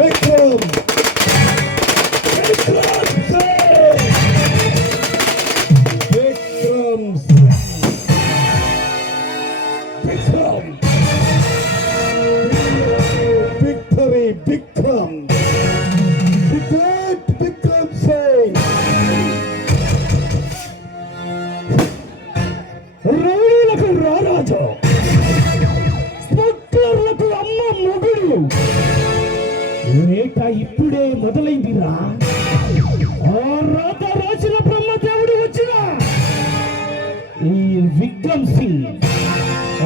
Vikram victory Vikram, the great Vikram Singh. రౌడీలకు రారాజు, స్మగ్లర్లకు అమ్మ మొగుడు. రేట ఇప్పుడే మొదలైందిరా. ఆ రాత రాసిన బ్రహ్మదేవుడు వచ్చిన ఈ విక్రమ్ సింగ్,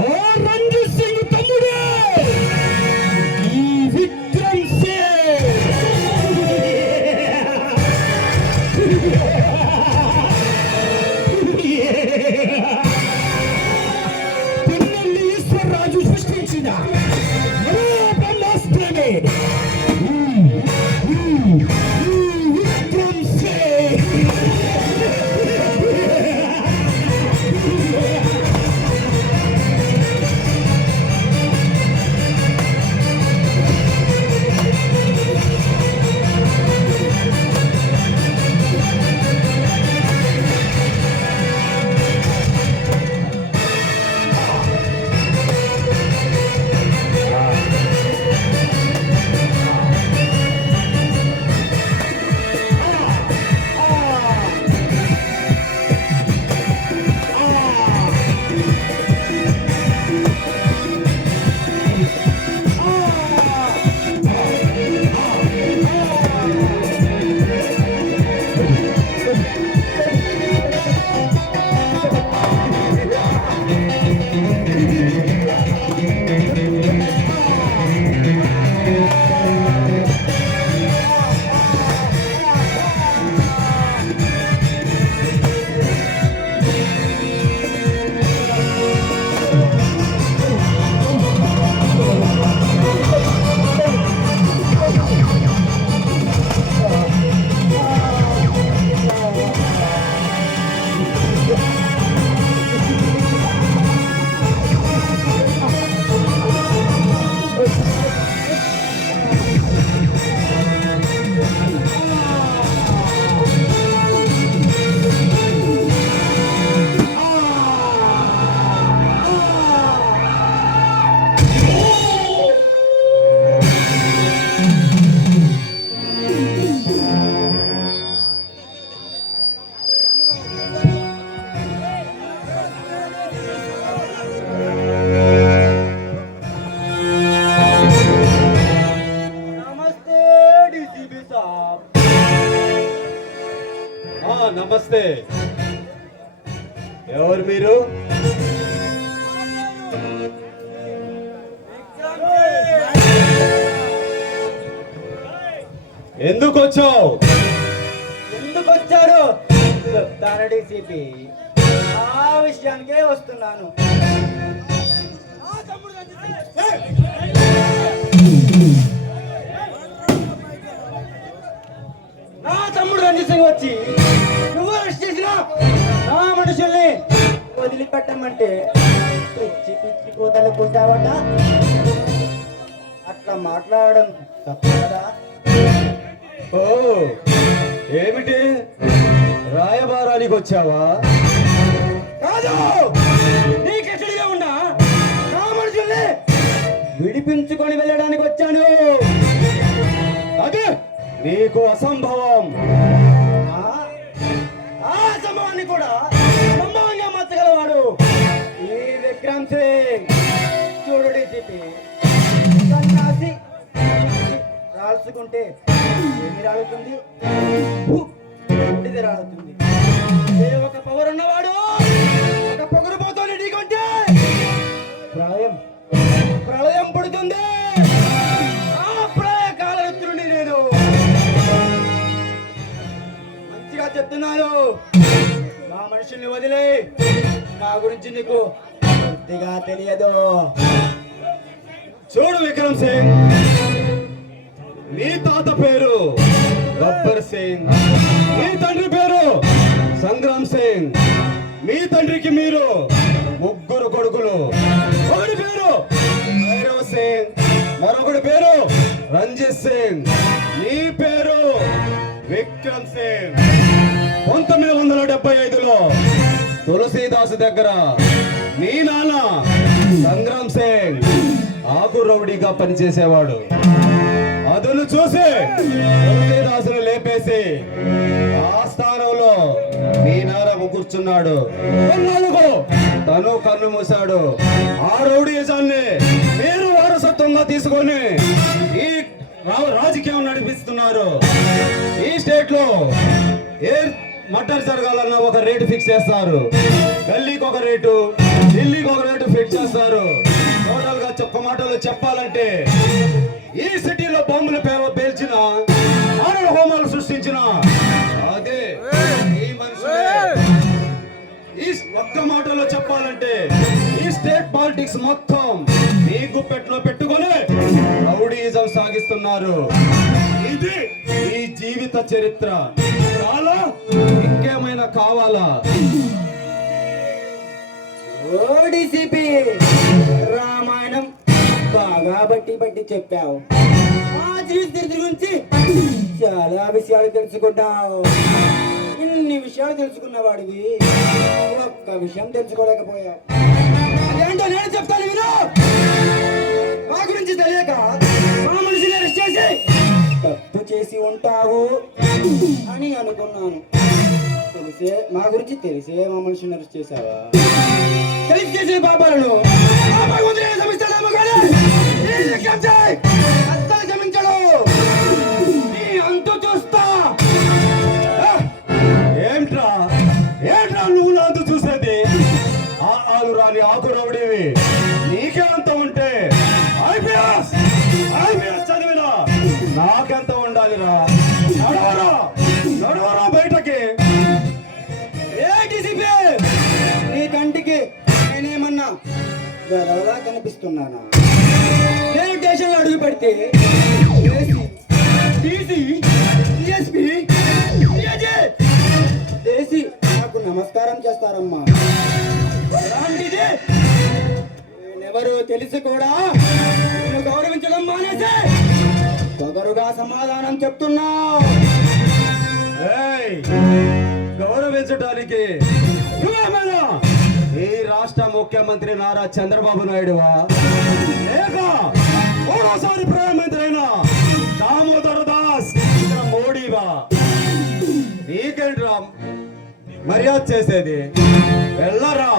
ఆ రంజిత్ సింగ్ తమ్ముడే ఈ విక్రమ్ సింగ్. పిన్నెల్లి ఈశ్వరరాజు సృష్టించిన మరో బ్రహ్మాస్త్రమే విక్రమ్ సింగ్. నమస్తే. ఎవరు మీరు? ఎందుకు వచ్చావు? ఎందుకు వచ్చారు చెప్తాను డీసీపీ. ఆ విషయానికే వస్తున్నాను. నా తమ్ముడు రంజిత్ సింగ్ వచ్చి నువ్వు అరెస్ట్ చేసిన నా మనుషుల్ని వదిలిపెట్టమంటే పిచ్చి పిచ్చి కూతలు కూర్చావట. అట్లా మాట్లాడడం తప్పు కదా. ఓ ఏమిటి, రాయబారానికి వచ్చావా? కాదు, నీ కస్టడీలో ఉన్నా నా మనుషుల్ని విడిపించుకొని వెళ్ళడానికి వచ్చాను. అదే నీకు అసంభవం. ఆ సంభవాన్ని కూడా సంభవంగా మార్చగలవాడు ఈ విక్రమ్ సింగ్. చూడు డీసీపీ, సన్యాసి రాల్చుకుంటే ఏమి రాలుతుంది? రాలుతుంది. ఒక పవర్ ఉన్నవాడు ఒక పొగరు పోతుంది నీకంటే ప్రళయం ప్రళయం పుడుతుంది. ఆ ప్రళయ కాలరుద్రుని నేను మంచిగా చెప్తున్నాను. మా మనుషుల్ని వదిలే, మా గురించి నీకు పూర్తిగా తెలియదు. చూడు విక్రమ్ సింగ్, నీ తాత పేరు గబ్బర్ సింగ్, మీ తండ్రి పేరు సంగ్రామ్ సింగ్. మీ తండ్రికి మీరు ముగ్గురు కొడుకులు. ఒకటి పేరు భైరవ్ సింగ్, మరొకటి పేరు రంజిత్ సింగ్, నీ పేరు విక్రమ్ సింగ్. 1975లో తులసీదాస్ దగ్గర నీ నాన్న సంగ్రామ్ సింగ్ ఆకు రౌడీగా పనిచేసేవాడు. అతను చూసి తులసీదాసును లేపేసి ఆ స్థానంలో నీ నాన్న కూర్చున్నాడు. కొన్నాళ్ళకు తను కన్ను మూశాడు. ఆ రౌడీజాన్ని మీరు వారసత్వంగా తీసుకొని ఈ రాజకీయం నడిపిస్తున్నారు. ఈ స్టేట్ లో ఏ మర్డర్ జరగాలన్నా ఒక రేటు ఫిక్స్ చేస్తారు. గల్లీకి ఒక రేటు, ఢిల్లీకి ఒక రేటు ఫిక్స్ చేస్తారు. టోటల్ గా ఒక్క మాటలో చెప్పాలంటే ఈ సిటీలో బాంబులు పేల్చిన, మానవ హోమాలు సృష్టించిన అదే ఈ మనుషులే. ఈ ఒక్క మాటలో చెప్పాలంటే ఈ స్టేట్ పాలిటిక్స్ మొత్తం మీ గుప్పెట్లో పెట్టుకొని రౌడీయిజం సాగిస్తున్నారు. ఇది ఈ జీవిత చరిత్ర. చాలా ఇంకేమైనా కావాలా? ఓ డీసీపీ, రామాయణం బాగా బట్టి చెప్పావు. మా జీవిత గురించి చాలా విషయాలు తెలుసుకున్నావు. ఇన్ని విషయాలు తెలుసుకున్న వాడివి ఒక్క విషయం తెలుసుకోలేకపోయావు. అదేంటో నేను చెప్తాను విను. మా గురించి తెలియక మా మనిషిని అరెస్ట్ చేసి తప్పు చేసి ఉంటావు అని అనుకున్నాను. మా గురించి తెలిసే మా మనిషిని అరెస్ట్ చేశావా? తెలిసి చేసిన పాపాలను క్షమిస్తాడేమో కానీ అస్సలు క్షమించడు. నీ అంతు చూస్తా. ఏంట్రా నువ్వు నాతో చూసేది? ఆలు రాని ఆకు రౌడీవి. నీకే అంత ఉంటే ఐపీఎస్ చదివినా నాకెంత ఉండాలిరా? నడవరా బయటకి. నీ కంటికి నేనేమన్నా గదవలా కనిపిస్తున్నానా? నేను స్టేషన్లో అడుగు పెడితే నాకు నమస్కారం చేస్తారమ్మా. అలాంటిది నేనెవరో తెలిసి కూడా నేను గౌరవించడం మానేసి పొగరుగా సమాధానం చెప్తున్నావు. గౌరవించడానికి నువ్వేమైనా ఈ రాష్ట్ర ముఖ్యమంత్రి నారా చంద్రబాబు నాయుడువా, లేక మూడోసారి ప్రధానమంత్రి అయిన దామోదర దాస్ మోడీవా? నీకేంట్రా మర్యాద చేసేది? వెళ్ళరా.